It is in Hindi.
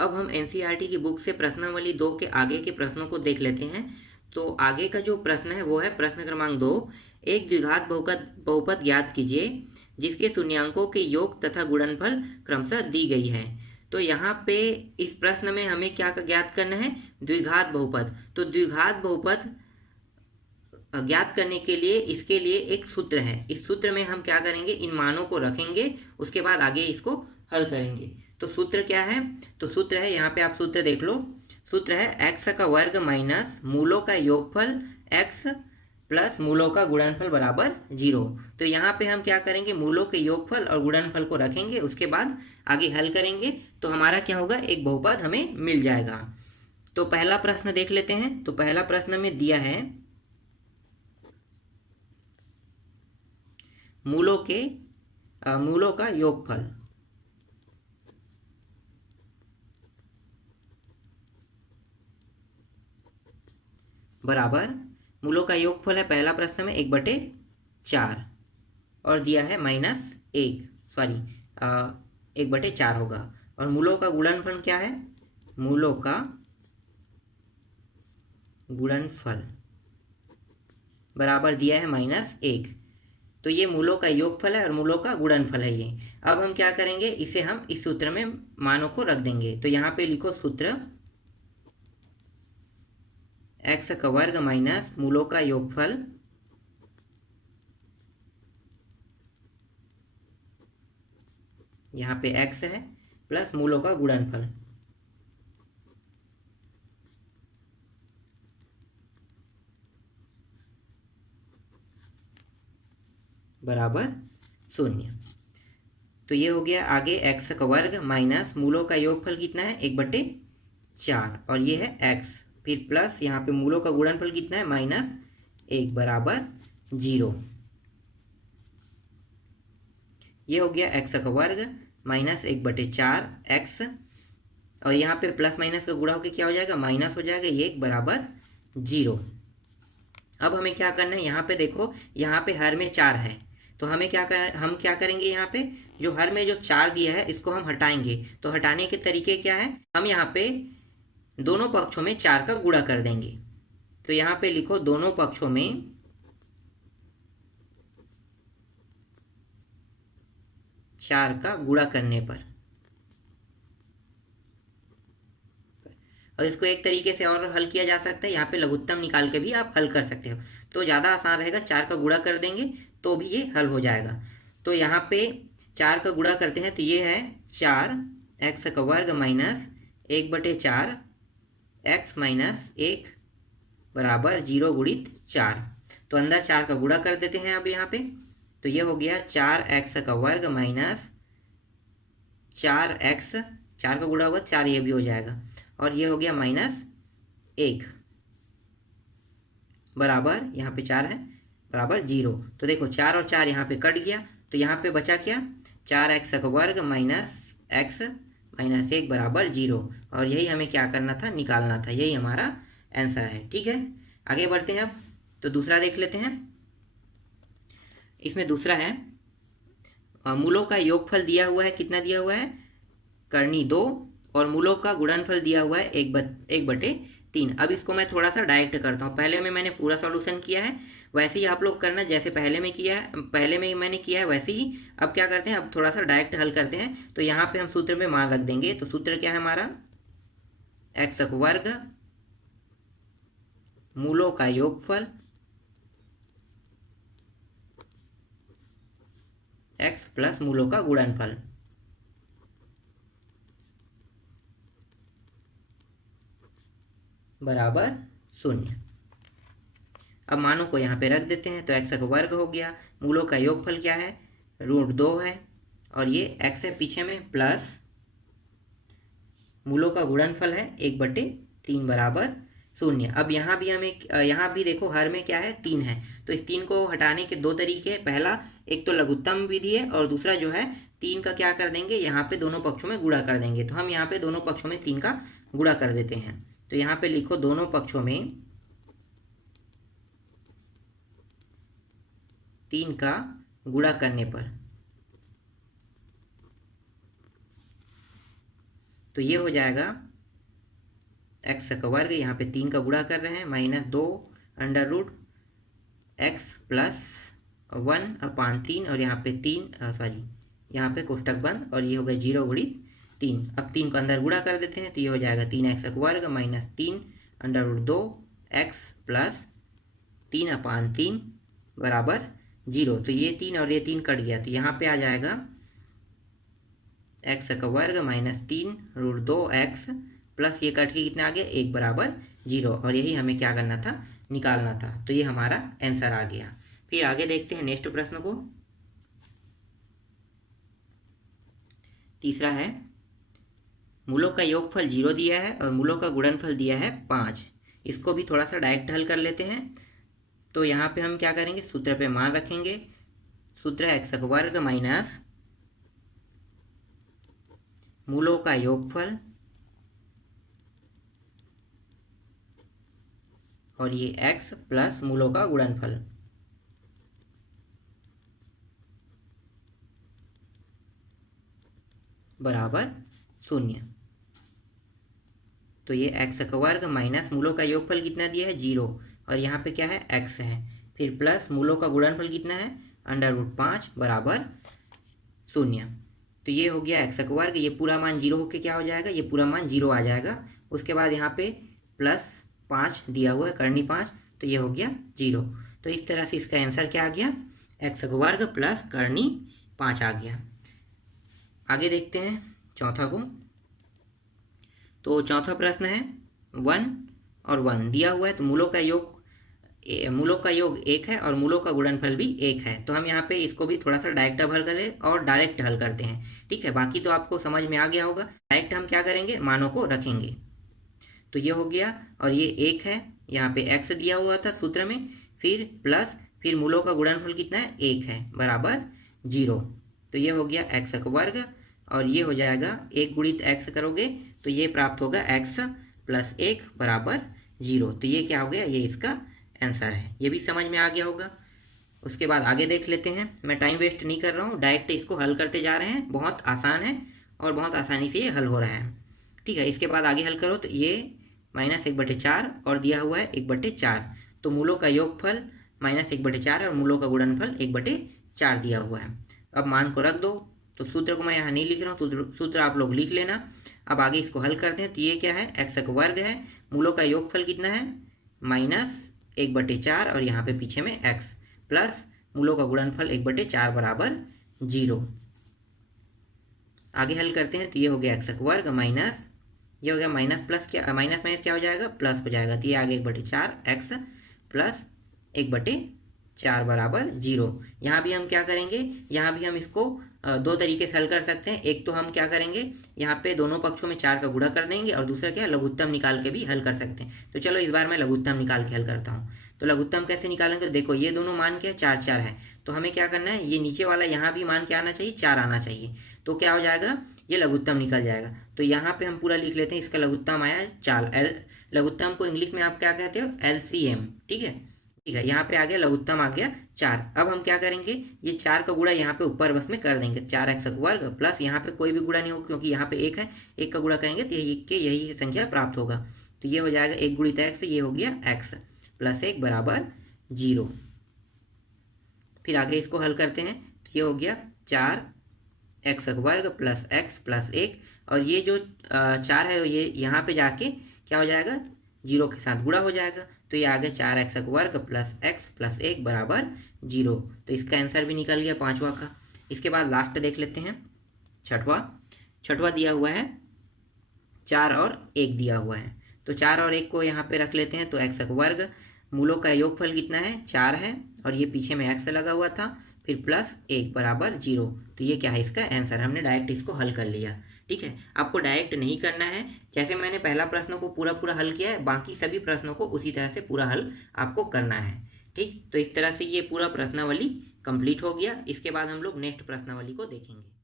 अब हम एनसीईआरटी की बुक से प्रश्नावली 2 के आगे के प्रश्नों को देख लेते हैं। तो आगे का जो प्रश्न है वो है प्रश्न क्रमांक 2। एक द्विघात बहुपद ज्ञात कीजिए जिसके शून्यांकों के योग तथा गुणनफल क्रमशः दी गई है। तो यहाँ पे इस प्रश्न में हमें क्या ज्ञात करना है? द्विघात बहुपद। तो द्विघात बहुपद ज्ञात करने के लिए इसके लिए एक सूत्र है। इस सूत्र में हम क्या करेंगे, इन मानों को रखेंगे, उसके बाद आगे इसको हल करेंगे। तो सूत्र क्या है? तो सूत्र है, यहाँ पे आप सूत्र देख लो। सूत्र है एक्स का वर्ग माइनस मूलों का योगफल एक्स प्लस मूलों का गुणनफल बराबर 0। तो यहाँ पे हम क्या करेंगे, मूलों के योगफल और गुणनफल को रखेंगे, उसके बाद आगे हल करेंगे। तो हमारा क्या होगा, एक बहुपद हमें मिल जाएगा। तो पहला प्रश्न देख लेते हैं। तो पहला प्रश्न में दिया है मूलों का योगफल बराबर, मूलों का योगफल है पहला प्रश्न में 1/4 और दिया है -1, सॉरी 1/4 होगा। और मूलों का गुणनफल क्या है? मूलों का गुणनफल बराबर दिया है -1। तो ये मूलों का योगफल है और मूलों का गुणनफल है ये। अब हम क्या करेंगे, इसे हम इस सूत्र में मानों को रख देंगे। तो यहाँ पे लिखो सूत्र एक्स का वर्ग माइनस मूलों का योगफल यहाँ पे एक्स है प्लस मूलों का गुणनफल बराबर 0। तो ये हो गया आगे एक्स का वर्ग माइनस मूलों का योगफल कितना है, 1/4 और ये है एक्स, फिर प्लस यहाँ पे मूलों का गुणनफल कितना है, -1 बराबर 0। ये हो गया एक्स का वर्ग माइनस 1/4 एक्स और यहाँ पे प्लस माइनस का गुणा होकर क्या हो जाएगा, माइनस हो जाएगा, ये 1 बराबर 0। अब हमें क्या करना है, यहाँ पे देखो, यहाँ पे हर में 4 है। तो हम क्या करेंगे, यहाँ पे जो हर में जो 4 दिया है इसको हम हटाएंगे। तो हटाने के तरीके क्या है, हम यहाँ पे दोनों पक्षों में 4 का गुणा कर देंगे। तो यहाँ पे लिखो दोनों पक्षों में 4 का गुणा करने पर। और इसको एक तरीके से और हल किया जा सकता है, यहाँ पे लघुत्तम निकाल के भी आप हल कर सकते हो। तो ज़्यादा आसान रहेगा, 4 का गुणा कर देंगे तो भी ये हल हो जाएगा। तो यहाँ पे 4 का गुणा करते हैं तो ये है 4 एक्स का वर्ग माइनस 1/4 एक्स माइनस 1 बराबर 0 गुणित 4। तो अंदर 4 का गुणा कर देते हैं अब यहाँ पे। तो ये हो गया 4x का वर्ग माइनस 4x, 4 का गुणा होगा 4, ये भी हो जाएगा और ये हो गया -1 बराबर, यहाँ पे 4 है, बराबर 0। तो देखो 4 और 4 यहाँ पे कट गया, तो यहाँ पे बचा क्या, 4x का वर्ग माइनस x माइनस 1 बराबर 0। और यही हमें क्या करना था, निकालना था। यही हमारा आंसर है। ठीक है, आगे बढ़ते हैं। अब तो दूसरा देख लेते हैं। इसमें दूसरा है मूलों का योगफल दिया हुआ है, कितना दिया हुआ है, करनी 2 और मूलों का गुणनफल दिया हुआ है 1/3। अब इसको मैं थोड़ा सा डायरेक्ट करता हूँ। पहले में मैंने पूरा सॉल्यूशन किया है, वैसे ही आप लोग करना, जैसे पहले में किया है, पहले में मैंने किया है वैसे ही। अब क्या करते हैं, अब थोड़ा सा डायरेक्ट हल करते हैं। तो यहाँ पे हम सूत्र में मान रख देंगे। तो सूत्र क्या है हमारा, एक्स वर्ग मूलों का योगफल एक्स प्लस मूलों का गुणनफल बराबर 0। अब मानों को यहाँ पे रख देते हैं। तो एक्स का वर्ग हो गया, मूलों का योगफल क्या है, √2 है और ये एक्स है पीछे में, प्लस मूलों का गुणनफल है 1/3 बराबर 0। अब यहाँ भी हमें, यहाँ भी देखो हर में क्या है, 3 है। तो इस 3 को हटाने के 2 तरीके हैं। पहला, एक तो लघुत्तम विधि है और दूसरा जो है 3 का क्या कर देंगे, यहाँ पे दोनों पक्षों में गुणा कर देंगे। तो हम यहाँ पे दोनों पक्षों में 3 का गुणा कर देते हैं। तो यहाँ पे लिखो दोनों पक्षों में 3 का गुणा करने पर। तो ये हो जाएगा एक्स का वर्ग, यहाँ पे 3 का गुणा कर रहे हैं, -2 अंडर रूट एक्स प्लस 1/3 और यहाँ पे 3 यहाँ पे कोष्टक बंद और ये हो गया 0 गुणित 3। अब 3 को अंदर गुणा कर देते हैं तो ये हो जाएगा 3x का वर्ग -3 अंडर रूट 2 x प्लस 3/3 बराबर 0। तो ये 3 और ये 3 कट गया तो यहाँ पे आ जाएगा x का वर्ग -3 रूट 2x प्लस ये कट के कितना आ गया 1 बराबर 0। और यही हमें क्या करना था, निकालना था। तो ये हमारा आंसर आ गया। फिर आगे देखते हैं नेक्स्ट प्रश्न को। तीसरा है, मूलों का योगफल 0 दिया है और मूलों का गुणनफल दिया है 5। इसको भी थोड़ा सा डायरेक्ट हल कर लेते हैं। तो यहाँ पे हम क्या करेंगे, सूत्र पे मान रखेंगे। सूत्र है x का वर्ग माइनस मूलों का योगफल और ये x प्लस मूलों का गुणनफल बराबर 0। तो ये x का वर्ग माइनस मूलों का योगफल कितना दिया है 0 और यहाँ पे क्या है x है, फिर प्लस मूलों का गुणनफल कितना है अंडर रूट 5 बराबर 0। तो ये हो गया x का वर्ग, ये पूरा मान 0 होके क्या हो जाएगा, ये पूरा मान 0 आ जाएगा। उसके बाद यहाँ पे प्लस 5 दिया हुआ है, करनी 5, तो ये हो गया 0। तो इस तरह से इसका आंसर क्या आ गया, x का वर्ग प्लस करनी 5 आ गया। आगे देखते हैं चौथा को। तो चौथा प्रश्न है 1 और 1 दिया हुआ है, तो मूलों का योग 1 है और मूलों का गुणनफल भी 1 है। तो हम यहाँ पे इसको भी थोड़ा सा डायरेक्ट हल कर ले और डायरेक्ट हल करते हैं, ठीक है। बाकी तो आपको समझ में आ गया होगा। डायरेक्ट हम क्या करेंगे, मानों को रखेंगे। तो ये हो गया और ये 1 है, यहाँ पे x दिया हुआ था सूत्र में, फिर प्लस फिर मूलों का गुणनफल कितना है 1 है बराबर 0। तो ये हो गया x का वर्ग और ये हो जाएगा 1 गुणित x करोगे तो ये प्राप्त होगा x प्लस 1 बराबर 0। तो ये क्या हो गया, ये इसका आंसर है। ये भी समझ में आ गया होगा। उसके बाद आगे देख लेते हैं। मैं टाइम वेस्ट नहीं कर रहा हूँ, डायरेक्ट इसको हल करते जा रहे हैं। बहुत आसान है और बहुत आसानी से ये हल हो रहा है, ठीक है। इसके बाद आगे हल करो तो ये -1/4 और दिया हुआ है 1/4। तो मूलों का योगफल -1/4 और मूलों का गुणनफल 1/4 दिया हुआ है। अब मान को रख दो। तो सूत्र को मैं यहाँ नहीं लिख रहा हूँ, सूत्र आप लोग लिख लेना। अब आगे इसको हल करते हैं। तो ये क्या है, x का वर्ग है, मूलों का योगफल कितना है -1/4 और यहाँ पे पीछे में x प्लस मूलों का गुणनफल 1/4 बराबर 0। आगे हल करते हैं। तो ये हो गया x का वर्ग माइनस, ये हो गया माइनस प्लस, क्या माइनस माइनस क्या हो जाएगा, प्लस हो जाएगा। तो ये आगे 1/4 x प्लस 1/4 बराबर 0। यहाँ भी हम क्या करेंगे, यहाँ भी हम इसको दो तरीके से हल कर सकते हैं। एक तो हम क्या करेंगे, यहाँ पे दोनों पक्षों में 4 का गुणा कर देंगे और दूसरा क्या, लघुत्तम निकाल के भी हल कर सकते हैं। तो चलो इस बार मैं लघुत्तम निकाल के हल करता हूँ। तो लघुत्तम कैसे निकालेंगे, तो देखो ये दोनों मान क्या है 4 है। तो हमें क्या करना है, ये नीचे वाला यहाँ भी मान क्या आना चाहिए, 4 आना चाहिए। तो क्या हो जाएगा, ये लघुत्तम निकल जाएगा। तो यहाँ पे हम पूरा लिख लेते हैं, इसका लघुत्तम आया 4। लघुत्तम को इंग्लिश में आप क्या कहते हो, LCM, ठीक है। यहाँ पे आ गया लघुत्तम आ गया 4। अब हम क्या करेंगे, ये 4 का गुणा यहाँ पे ऊपर बस में कर देंगे, 4x का वर्ग प्लस यहाँ पे कोई भी गुणा नहीं होगा क्योंकि यहाँ पे 1 है, 1 का गुणा करेंगे तो यही संख्या प्राप्त होगा। तो ये हो जाएगा 1 गुणित x, ये हो गया x प्लस 1 बराबर 0। फिर आगे इसको हल करते हैं। तो ये हो गया 4x का वर्ग प्लस x प्लस 1 और ये जो 4 है ये यहाँ पे जाके क्या हो जाएगा, 0 के साथ गुणा हो जाएगा। तो ये आ गया 4x का वर्ग प्लस x प्लस 1 बराबर 0। तो इसका आंसर भी निकल गया 5वां का। इसके बाद लास्ट देख लेते हैं, छठवां दिया हुआ है 4 और 1 दिया हुआ है। तो 4 और 1 को यहाँ पे रख लेते हैं। तो x का वर्ग, मूलों का योगफल कितना है 4 है और ये पीछे में x लगा हुआ था, फिर प्लस 1 बराबर 0। तो ये क्या है, इसका आंसर। हमने डायरेक्ट इसको हल कर लिया, ठीक है। आपको डायरेक्ट नहीं करना है, जैसे मैंने पहला प्रश्न को पूरा हल किया है, बाकी सभी प्रश्नों को उसी तरह से पूरा हल आपको करना है, ठीक। तो इस तरह से ये पूरा प्रश्नावली कंप्लीट हो गया। इसके बाद हम लोग नेक्स्ट प्रश्नावली को देखेंगे।